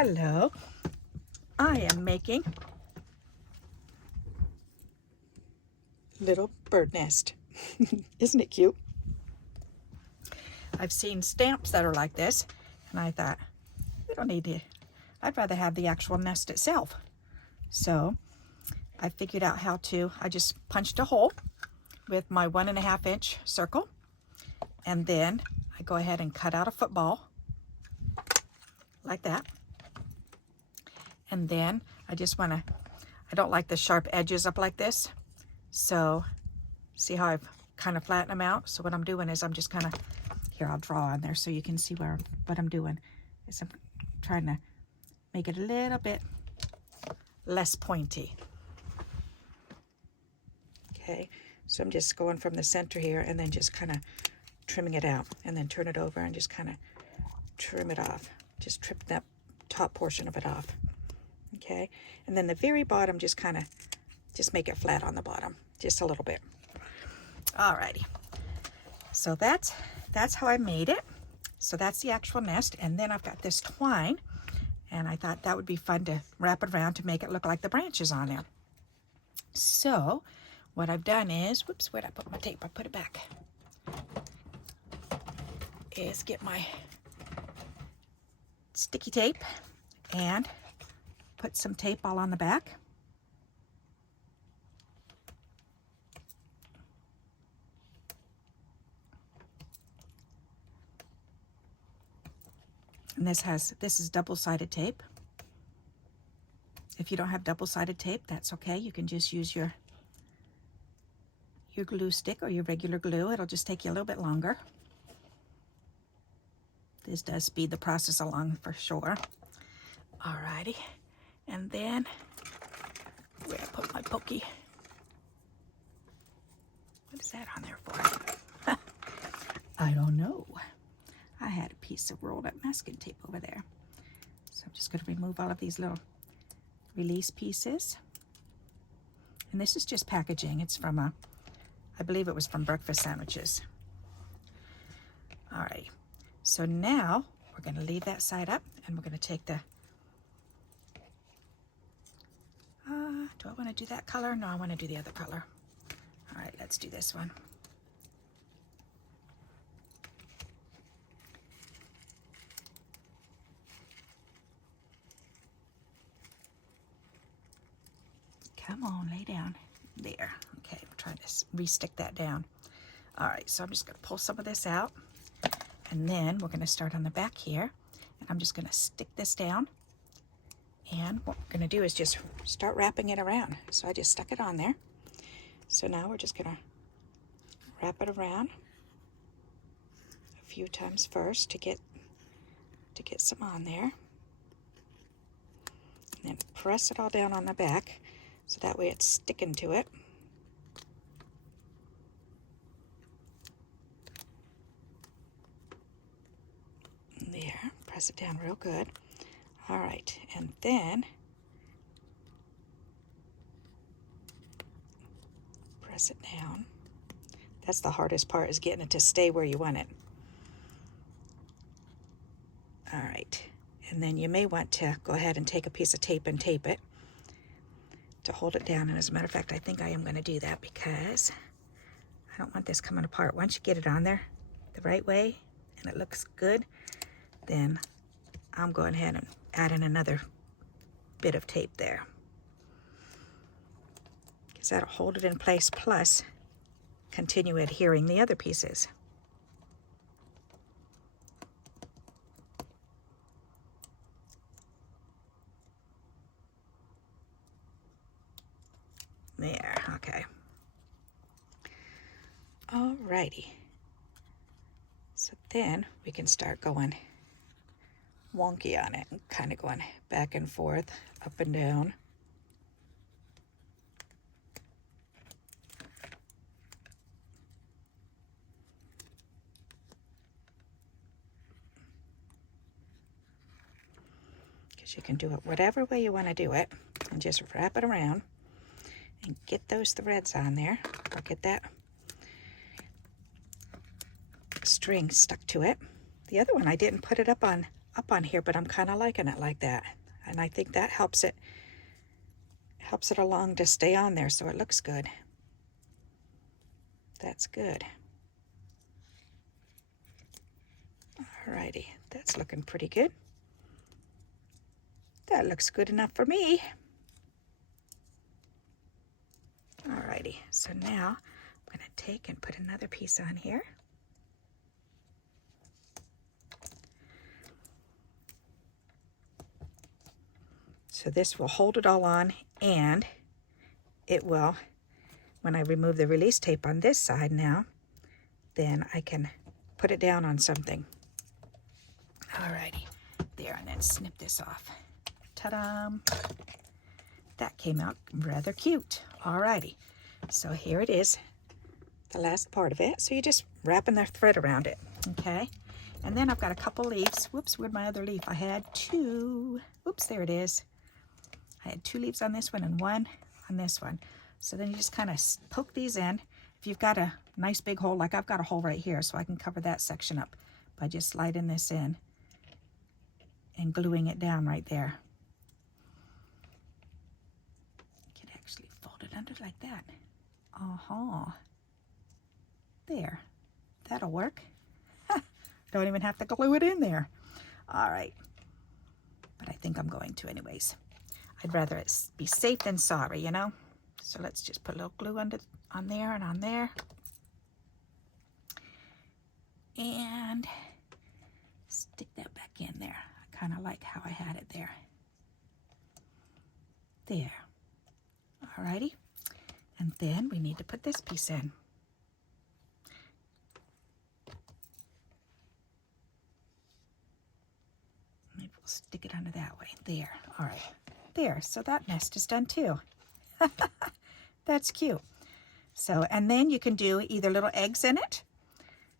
Hello, I am making little bird nest. Isn't it cute? I've seen stamps that are like this, and I thought, we don't need to, I'd rather have the actual nest itself. So I figured out how to, I just punched a hole with my 1.5 inch circle, and then I go ahead and cut out a football like that. And then I just want to, I don't like the sharp edges up like this. So see how I've kind of flattened them out? So what I'm doing is I'm just kind of, here I'll draw on there so you can see what I'm doing. Is I'm trying to make it a little bit less pointy. Okay, so I'm just going from the center here and then just kind of trimming it out, and then turn it over and just kind of trim it off. Just trim that top portion of it off. Okay, and then the very bottom, just kind of just make it flat on the bottom just a little bit. Alrighty, so that's how I made it. So that's the actual nest, and then I've got this twine, and I thought that would be fun to wrap it around to make it look like the branches on there. So what I've done is, whoops, where'd I put my tape? I put it back. Is get my sticky tape and put some tape all on the back. And this is double-sided tape. If you don't have double-sided tape, that's okay. You can just use your glue stick or your regular glue. It'll just take you a little bit longer. This does speed the process along for sure. Alrighty, and then where I put my pokey? What is that on there for? I don't know. I had a piece of rolled up masking tape over there. So I'm just going to remove all of these little release pieces. And this is just packaging. It's from I believe it was from breakfast sandwiches. All right. So now we're going to leave that side up, and we're going to take the, do I want to do that color? No, I want to do the other color. All right, let's do this one. Come on, lay down. There. Okay, we're trying to re-stick that down. All right, so I'm just going to pull some of this out, and then we're going to start on the back here, and I'm just going to stick this down, and what we're going to do is just start wrapping it around. So I just stuck it on there. So now we're just going to wrap it around a few times first to get some on there, and then press it all down on the back so that way it's sticking to it. There, press it down real good. All right, and then press it down. That's the hardest part, is getting it to stay where you want it. All right, and then you may want to go ahead and take a piece of tape and tape it to hold it down. And as a matter of fact, I think I am going to do that because I don't want this coming apart. Once you get it on there the right way and it looks good, then I'm going ahead and add in another bit of tape there, because that'll hold it in place, plus continue adhering the other pieces. There, okay. Alrighty. So then we can start going wonky on it, and kind of going back and forth, up and down. Because you can do it whatever way you want to do it, and just wrap it around and get those threads on there, or get that string stuck to it. The other one, I didn't put it up on up on here, but I'm kind of liking it like that. And I think that helps it along to stay on there so it looks good. That's good. Alrighty, that's looking pretty good. That looks good enough for me. Alrighty, so now I'm going to take and put another piece on here. So this will hold it all on, and it will, when I remove the release tape on this side now, then I can put it down on something. Alrighty, there, and then snip this off. Ta-da! That came out rather cute. Alrighty, so here it is, the last part of it. So you're just wrapping the thread around it, okay? And then I've got a couple leaves. Whoops, where'd my other leaf? I had two. Oops, there it is. I had two leaves on this one and one on this one. So then you just kind of poke these in. If you've got a nice big hole, like I've got a hole right here, so I can cover that section up by just sliding this in and gluing it down right there. You can actually fold it under like that. There, that'll work. Don't even have to glue it in there. All right, but I think I'm going to anyways. I'd rather it be safe than sorry, you know? So let's just put a little glue on there and on there. And stick that back in there. I kind of like how I had it there. There. Alrighty. And then we need to put this piece in. Maybe we'll stick it under that way. There. All right. There. So that nest is done too. That's cute. So, and then you can do either little eggs in it,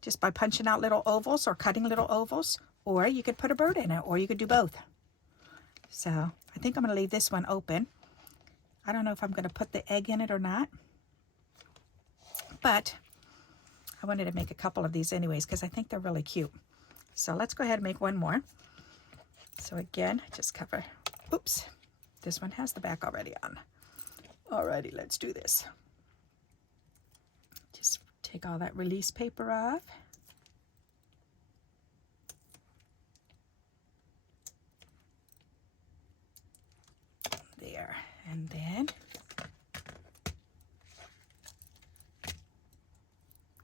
just by punching out little ovals or cutting little ovals, or you could put a bird in it, or you could do both. So I think I'm going to leave this one open. I don't know if I'm going to put the egg in it or not, but I wanted to make a couple of these anyways because I think they're really cute. So let's go ahead and make one more. So again, just cover, oops, this one has the back already on. Alrighty, let's do this. Just take all that release paper off. There, and then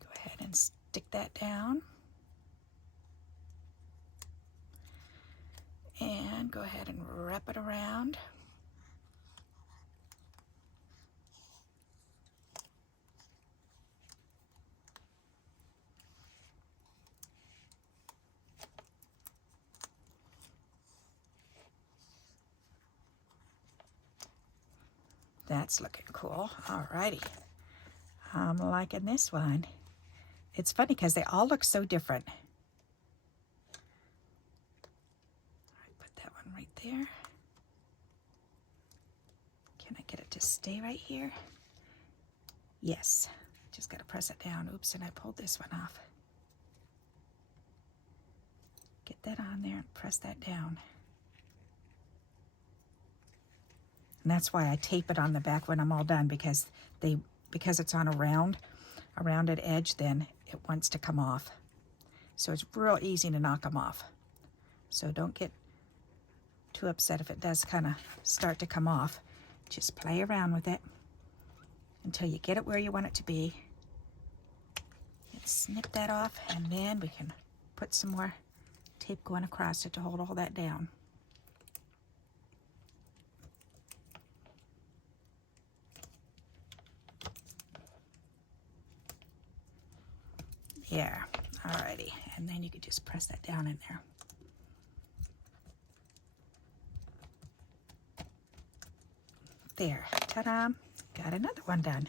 go ahead and stick that down. And go ahead and wrap it around. That's looking cool. Alrighty. I'm liking this one. It's funny because they all look so different. Alright, put that one right there. Can I get it to stay right here? Yes. Just got to press it down. Oops, and I pulled this one off. Get that on there and press that down. And that's why I tape it on the back when I'm all done, because it's on a rounded edge, then it wants to come off. So it's real easy to knock them off. So don't get too upset if it does kind of start to come off. Just play around with it until you get it where you want it to be. And snip that off, and then we can put some more tape going across it to hold all that down. Yeah, alrighty, and then you could just press that down in there. There, ta-da, got another one done.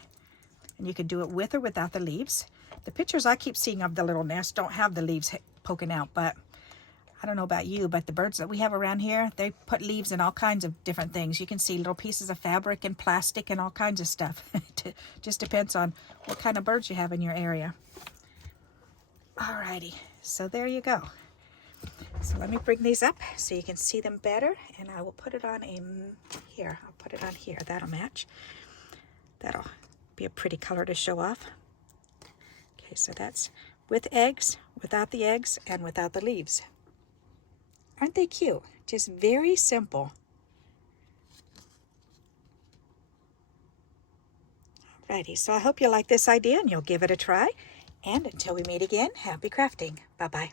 And you could do it with or without the leaves. The pictures I keep seeing of the little nest don't have the leaves poking out, but I don't know about you, but the birds that we have around here, they put leaves in all kinds of different things. You can see little pieces of fabric and plastic and all kinds of stuff. It just depends on what kind of birds you have in your area. Alrighty, so there you go. So let me bring these up so you can see them better, and I will put it on here. I'll put it on here. That'll match. That'll be a pretty color to show off. Okay, so that's with eggs, without the eggs, and without the leaves. Aren't they cute? Just very simple. Alrighty, so I hope you like this idea and you'll give it a try. And until we meet again, happy crafting. Bye-bye.